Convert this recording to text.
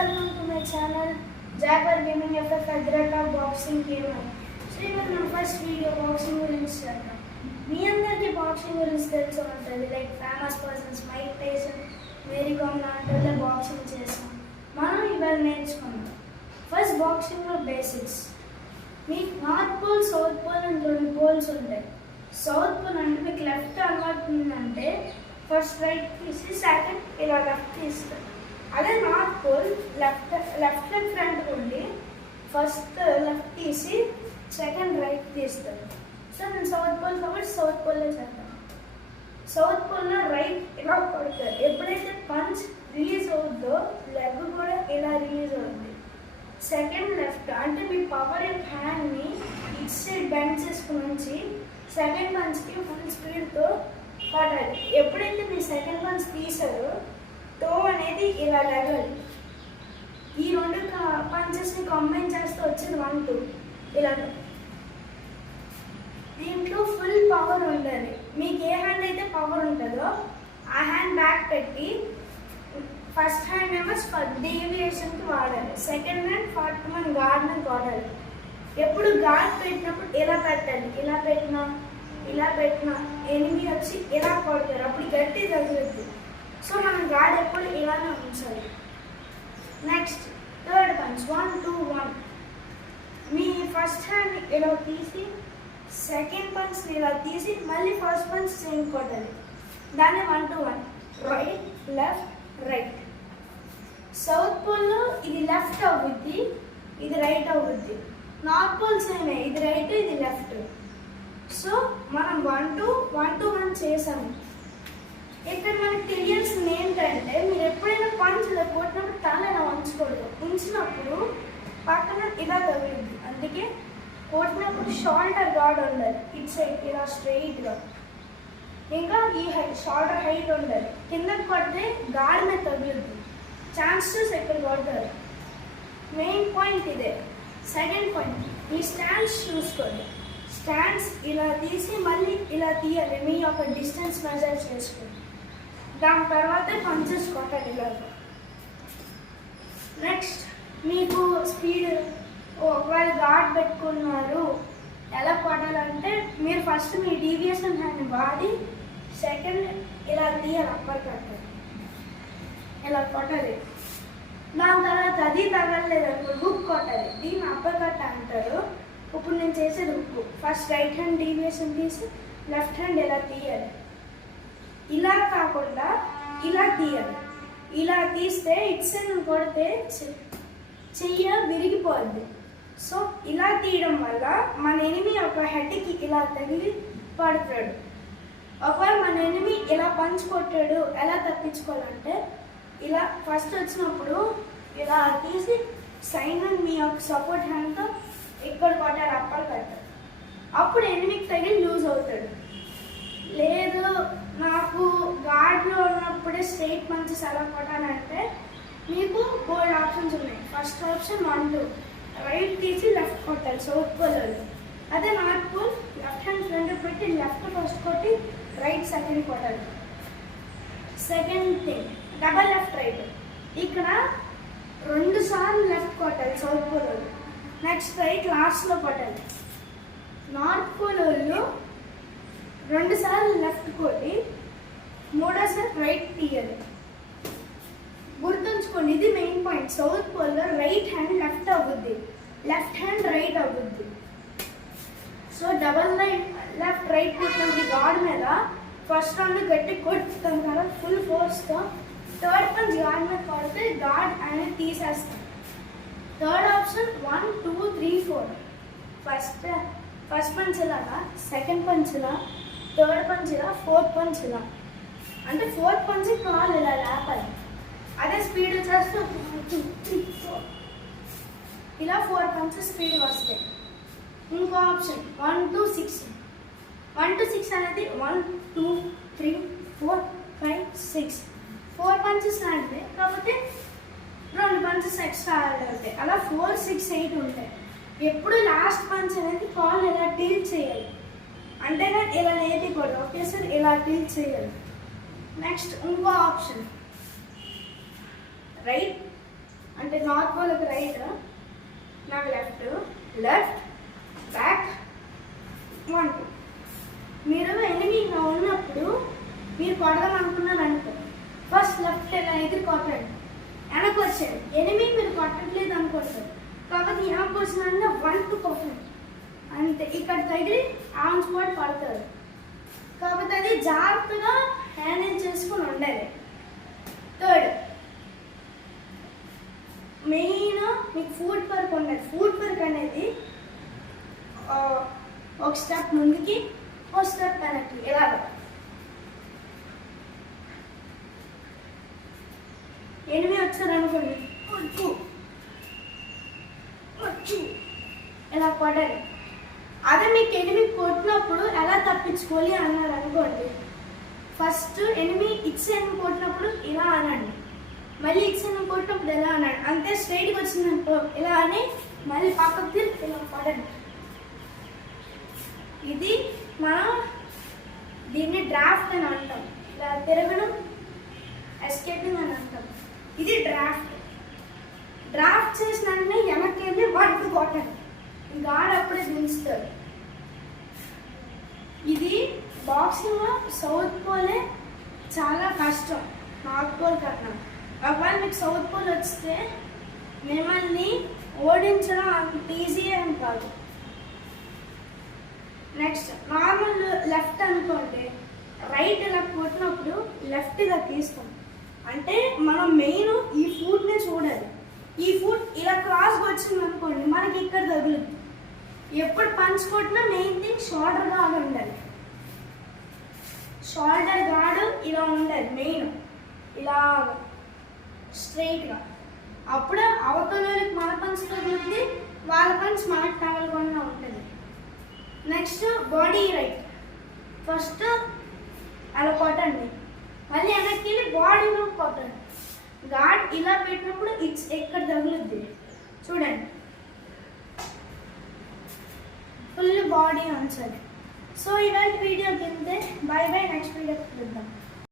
welcome to my channel Jaguar Gaming FF Hyderabad Boxing Gamer. So ఇవాళ నా first video boxing గురించి చేద్దాం. మీ అందరికీ బాక్సింగ్ గురించి తెలిసి ఉంటుంది. Like famous persons Mike Tyson, Mary Kom లాంటి వాళ్ళే బాక్సింగ్ చేస్తాం. మనం ఇవాళ నేర్చుకుందాం. ఫస్ట్ బాక్సింగ్లో బేసిక్స్. మీకు నార్త్ పోల్, సౌత్ పోల్ అని రెండు పోల్స్ ఉంటాయి. సౌత్ పోల్ అంటే మీకు లెఫ్ట్ అలవాటు ఉందంటే ఫస్ట్ రైట్ తీసి సెకండ్ ఇలా లెఫ్ట్ తీస్తారు. అదే నార్త్ పోల్ లెఫ్ట్ ఫ్రంట్ ఉండి ఫస్ట్ లెఫ్ట్ తీసి సెకండ్ రైట్ తీస్తారు. సో నేను సౌత్ పోల్ కాబట్టి సౌత్ పోల్లో చేస్తాను. సౌత్ పోల్లో రైట్ ఇలా కొడతారు. ఎప్పుడైతే పంచ్ రిలీజ్ అవుతుందో లెగ్ కూడా ఇలా రిలీజ్ అవుతుంది. సెకండ్ లెఫ్ట్ అంటే మీ పవర్ యొక్క హ్యాండ్ని ఇట్ సైడ్ బెండ్ చేసుకుని ఉంచి సెకండ్ పంచ్కి ఫుల్ స్పీడ్తో పడాలి. ఎప్పుడైతే మీ సెకండ్ పంచ్ తీసారో టో అనేది ఇలా లెగాలి. ఈ రెండు పంచెస్ని కంబైన్ చేస్తే వచ్చింది 1-2 ఇలా. దీంట్లో ఫుల్ పవర్ ఉండాలి. మీకు ఏ హ్యాండ్ అయితే పవర్ ఉంటుందో ఆ హ్యాండ్ బ్యాక్ పెట్టి ఫస్ట్ హ్యాండ్ ఏమో డేవియేషన్కి వాడాలి. సెకండ్ హ్యాండ్ ఫస్ట్ మనం గార్డ్ని కొట్టాలి. ఎప్పుడు గార్డ్ పెట్టినప్పుడు ఇలా పెట్టాలి. ఇలా పెట్టినా ఎనిమి వచ్చి ఇలా కొడతారు. అప్పుడు గట్టి తగులుద్ది. సో మనం గార్డ్ ఎప్పుడు ఇలానే ఉంచాలి. Next third punch 1-2-1. మీ ఫస్ట్ హ్యాండ్ ఇలా తీసి సెకండ్ పంచ్ ఇలా తీసి మళ్ళీ ఫస్ట్ పంచ్ సేమ్ కొట్టాలి. దాన్ని 1-2-1. Right left right. సౌత్ పోల్లో ఇది లెఫ్ట్ అవుద్ది, ఇది రైట్ అవుద్ది. నార్త్ పోల్ సేమే, ఇది రైట్ ఇది లెఫ్ట్. సో మనం 1-2-1 చేసాము. ఇక్కడ మనకు తెలియాల్సింది ఏంటంటే మీరు ఎప్పుడైనా పంచ్ ఇలా కొట్టినప్పుడు తల ఇలా ఉంచకూడదు. ఉంచినప్పుడు పక్కన ఇలా తగులుద్ది. అందుకే కొట్టినప్పుడు షోల్డర్ గార్డ్ ఉండాలి. ఇట్ సైడ్ ఇలా స్ట్రెయిట్గా. ఇంకా ఈ షోల్డర్ హైట్ ఉండాలి. కిందకి కొడితే గార్డ్ మీద తగులుద్ది. ఛాన్సెస్ ఎక్కడ కొడతారు. మెయిన్ పాయింట్ ఇదే. సెకండ్ పాయింట్ మీ స్టాండ్స్ చూసుకోండి. స్టాండ్స్ ఇలా తీసి మళ్ళీ ఇలా తీయాలి. మీ యొక్క డిస్టెన్స్ మెజర్ చేసుకోండి. దాని తర్వాత పంచెస్ కొట్టాలి ఇలాగా. నెక్స్ట్ మీకు స్పీడ్ ఒకవేళ గార్డ్ పెట్టుకున్నారు ఎలా కొట్టాలంటే మీరు ఫస్ట్ మీ డీవియేషన్ హ్యాండ్ వాడి సెకండ్ ఇలా తీయాలి. అప్పర్ కట్టాలి ఇలా కొట్టాలి. దాని తర్వాత అది తగలలేదు అనుకో హుక్ కొట్టాలి. దీన్ని అప్పర్ కట్ అంటారు. ఇప్పుడు నేను చేసేది hook. First right hand deviation తీసి లెఫ్ట్ హ్యాండ్ ఇలా తీయాలి. ఇలా కాకుండా ఇలా తీయాలి. ఇలా తీస్తే ఇట్ సైడ్ కొడితే చెయ్య విరిగిపోద్ది. సో ఇలా తీయడం వల్ల మన ఎనిమి ఒక హెడ్కి ఇలా తగిలి పడతాడు. ఒకవేళ మన ఎనిమి ఇలా పంచ్ కొట్టాడు ఎలా తప్పించుకోవాలంటే ఇలా ఫస్ట్ వచ్చినప్పుడు ఇలా తీసి సైన్ మీ యొక్క సపోర్ట్ హ్యాండ్తో ఇక్కడ కొట్టాడు అప్పర్ కట్టాడు. అప్పుడు ఎనిమికి తగిలి లూజ్ అవుతాడు. లేదు నాకు గార్డ్లో ఉన్నప్పుడే స్ట్రైట్ పంచెస్ ఎలా కొట్టాలంటే మీకు బోల్డ్ ఆప్షన్స్ ఉన్నాయి. ఫస్ట్ ఆప్షన్ 1-2 రైట్ తీసి లెఫ్ట్ కొట్టాలి సౌత్ పోల్లో. అదే north pole left hand front పెట్టి లెఫ్ట్ ఫస్ట్ కొట్టి రైట్ సెకండ్ కొట్టాలి. Second thing double left right. ఇక్కడ 2 సార్లు లెఫ్ట్ కొట్టాలి సౌత్ పోల్లో. నెక్స్ట్ రైట్ లాస్ట్లో కొట్టాలి. నార్త్ పోల్ వాళ్ళు 2 సార్లు లెఫ్ట్ కొట్టి 3సారి రైట్ తీయాలి. గుర్తుంచుకోండి ఇది మెయిన్ పాయింట్. సౌత్ పోల్లో రైట్ హ్యాండ్ లెఫ్ట్ అవుద్ది, లెఫ్ట్ హ్యాండ్ రైట్ అవుద్ది. సో డబల్ లెఫ్ట్ రైట్ కొట్టినప్పుడు గార్డ్ మీద ఫస్ట్ రౌండ్ గట్టి కొట్టుతాం కదా ఫుల్ ఫోర్స్తో. థర్డ్ పంచ్ గార్డ్ మీద కొడితే గార్డ్ అనేది తీసేస్తాం. Third option 1-2-3-4. ఫస్ట్ పంచ్ ఇలాగా, సెకండ్ పంచ్ ఇలా, థర్డ్ పంచ్ ఇలా, ఫోర్త్ పంచ్ ఇలా. అంటే ఫోర్త్ పంచ్ కాల్ ఇలా లేపాలి. అదే స్పీడ్ చేస్తే 1-2-3-4 ఇలా 4 పంచెస్ స్పీడ్ వస్తాయి. ఇంకో ఆప్షన్ 1-2-6. 1-6 అనేది 1-2-3-4-5-6 4 పంచెస్ లాంటివి. కాకపోతే 2 పంచెస్ ఎక్స్ట్రా యాడ్ అవుతాయి. అలా 4-6-8 ఉంటాయి. ఎప్పుడు లాస్ట్ పంచ్ అనేది కాల్ ఇలా టీల్ చేయాలి. అంతేగాని ఇలా లేపకూడదు. ఒకేసారి ఇలా టీల్ చేయాలి. నెక్స్ట్ ఇంకో ఆప్షన్ రైట్ అంటే నార్త్ పోల్కి రైట్, నాకు లెఫ్ట్, లెఫ్ట్ బ్యాక్ 1 2. మీరు ఎనిమిగా ఉన్నప్పుడు మీరు కొడదాం అనుకున్నారు అనుకో, ఫస్ట్ లెఫ్ట్ ఇలా ఎదురు కొట్టండి, వెనక్కి వచ్చేది. ఎనిమిది మీరు కొట్టట్లేదు అనుకుంటారు కాబట్టి వెనక్కి వచ్చిన 1 2 కొట్టండి అంతే. ఇక్కడ తగిలి ఆన్ స్పాట్ పడతారు కాబట్టి అది జాగ్రత్తగా హ్యాండిల్ చేసుకుని ఉండాలి. థర్డ్ మెయిన్ మీకు ఫుట్ వర్క్ ఉండాలి. ఫుట్ వర్క్ అనేది ఒక స్టెప్ ముందుకి, ఒక స్టెప్ వెనక్కి, ఇలాగ. ఎనిమిది వచ్చారు అనుకోండి, వచ్చు ఇలా కొట్టాలి. అదే మీకు ఎనిమిది కొట్టినప్పుడు ఎలా తప్పించుకోవాలి అన్నారు అనుకోండి, ఫస్ట్ ఎనిమిది ఇచ్చేను కొట్టినప్పుడు ఇలా అనండి, మళ్ళీ ఇచ్చేను కొట్టినప్పుడు ఎలా అన్నాడు అంతే. స్ట్రైట్గా వచ్చిందనుకో ఇలా అని మళ్ళీ పక్కకు తిరిగి ఇలా పడండి. ఇది మనం దీన్ని డ్రాఫ్ట్ అని అంటాం. ఇలా తిరగడం ఎస్కేపింగ్ అని అంటాం. ఇది డ్రాఫ్ట్. డ్రాఫ్ట్ చేసిన వెంటనే వెనక్కి వెళ్ళి 1 2 కొట్టండి, గాడ్ అప్పుడే దించుతాడు. ఇది బాక్సింగ్లో సౌత్ పోలే చాలా కష్టం నార్త్ పోల్ కన్నా. ఒకవేళ మీకు సౌత్ పోల్ వస్తే మిమ్మల్ని ఓడించడం అంత ఈజీ అని కాదు. నెక్స్ట్ నార్మల్ లెఫ్ట్ అనుకోండి, రైట్ ఇలా కొట్టినప్పుడు లెఫ్ట్ ఇలా తీస్తాం. అంటే మనం మెయిన్ ఈ ఫుట్నే చూడాలి. ఈ ఫుట్ ఇలా క్రాస్గా వచ్చింది అనుకోండి, మనకి ఇక్కడ తగులుతుంది. ఎప్పుడు పంచ్ కొట్టినా మెయిన్ థింగ్ షోల్డర్ గార్డ్ ఉండాలి. షోల్డర్ గార్డ్ ఇలా ఉండాలి మెయిన్, ఇలా స్ట్రైట్గా. అప్పుడు అవతల వాళ్ళకి మన పంచ్ తగులుతుంది, వాళ్ళ పంచ్ మనకు తగలకుండా ఉంటుంది. నెక్స్ట్ బాడీ రైట్, ఫస్ట్ అలా కొట్టండి, మళ్ళీ వెనక్కి వెళ్ళి బాడీలో కొట్టండి. గాడ్ ఇలా పెట్టినప్పుడు ఎక్కడ తగులుద్ది చూడండి, ఫుల్ బాడీ ఉంచాలి. సో ఇలాంటి వీడియో కింద బై బై, నెక్స్ట్ వీడియో చూద్దాం.